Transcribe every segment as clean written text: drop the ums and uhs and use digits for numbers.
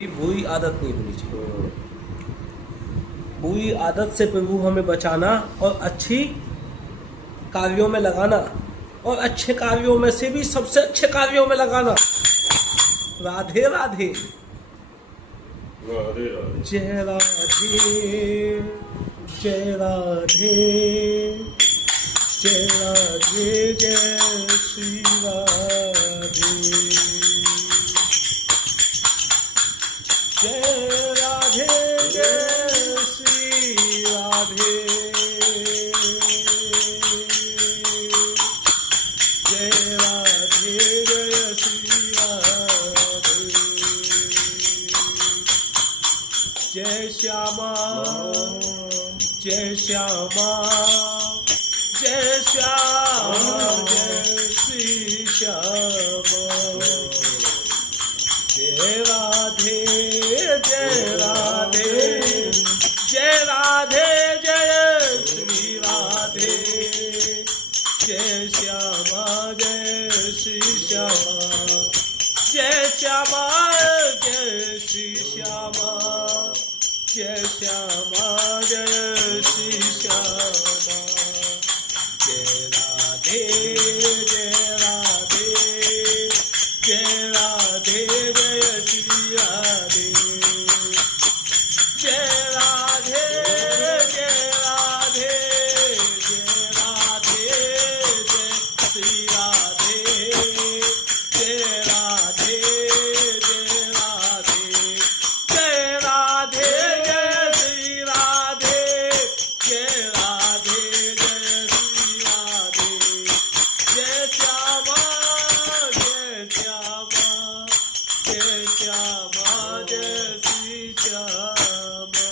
बुरी आदत नहीं होनी चाहिए। बुरी आदत से प्रभु हमें बचाना और अच्छी कार्यों में लगाना, और अच्छे कार्यों में से भी सबसे अच्छे कार्यों में लगाना। राधे राधे। राधे राधे। जय राधे, जय राधे, जय राधे, जय श्री राधे। जय राधे, जय श्री राधे। जय राधे, जय श्री राधे। जय श्यामा, जय श्यामा, जय श्यामा, जय श्री श्यामा। जय राधे, जय राधे, जय राधे, जय श्री राधे। जय श्यामा, जय श्री श्यामा। जय श्यामा, जय श्री श्यामा। जय श्यामा, जय श्री श्यामा। जय राधे, जय राधे, जय राधे, जय श्री राधे। जय राधे, जय राधे, जय राधे, जय श्री राधे। जय राधे, जय राधे, जय राधे, जय श्री राधे। जय राधे, जय श्री राधे। जय श्यामा, जय श्यामा, जय श्यामा, जय श्री श्यामा।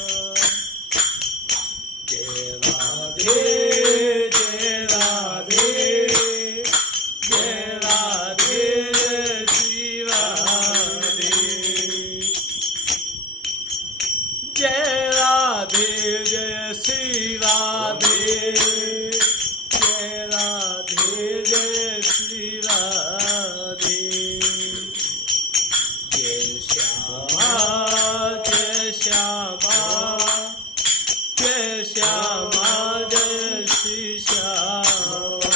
जय राधे, जय राधे, जय राधे, जय श्री राधे। जय राधे, जय श्री राधे। जय राधे, जय श्री राधे। जय श्यामा, जय श्यामा, जय श्यामा, जय श्री श्यामा।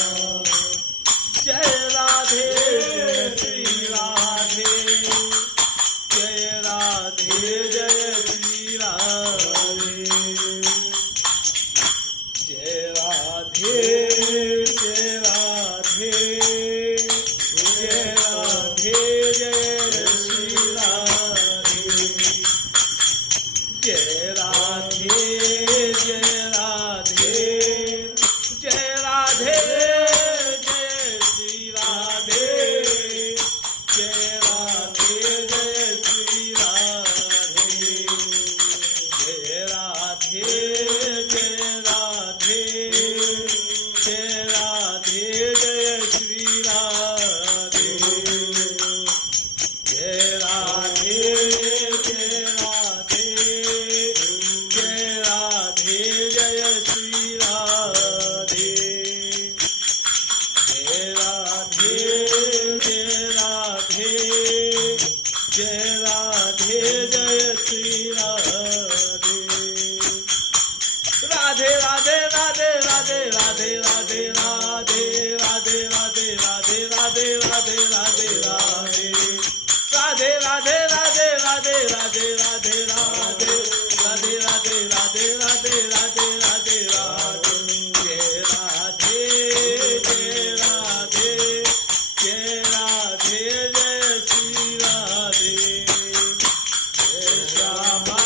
जय राधे, जय श्री राधे। जय राधे, जय श्री राधे। जय राधे, जय राधे, जय राधे, जय श्री राधे। जय राधे, जय राधे, जय राधे, जय श्री राधे। जय राधे, जय श्री राधे। जय राधे, जय राधे, जय राधे, जय श्री राधे। जय राधे, जय राधे, जय राधे, जय श्री राधे। जय राधे, जय राधे, जय राधे, जय श्री राधे। राधे राधे, राधे राधे, राधे राधे, राधे राधे, राधे राधे, राधे राधे, राधे राधे। राधे राधे, राधे राधे, राधे राधे, राधे राधे, राधे राधे, राधे राधे, राधे राधे। जय राधे, जय राधे, जय राधे, जय श्री राधे। जय श्यामा,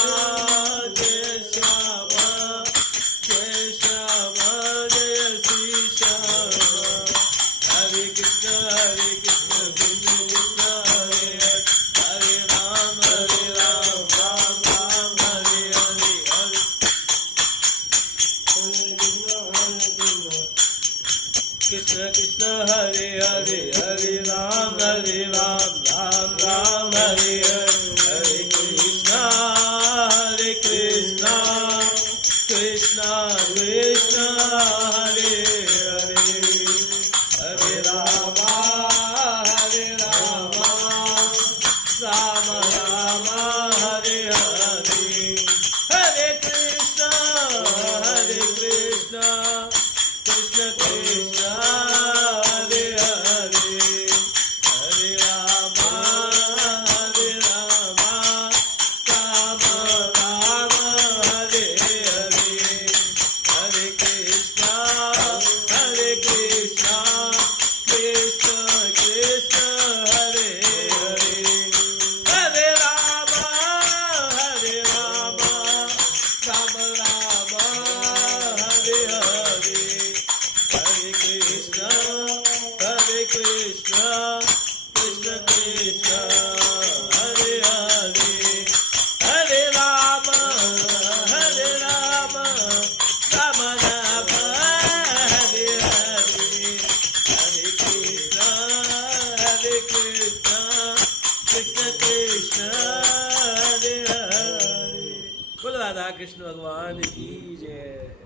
राधा कृष्ण भगवान की जय।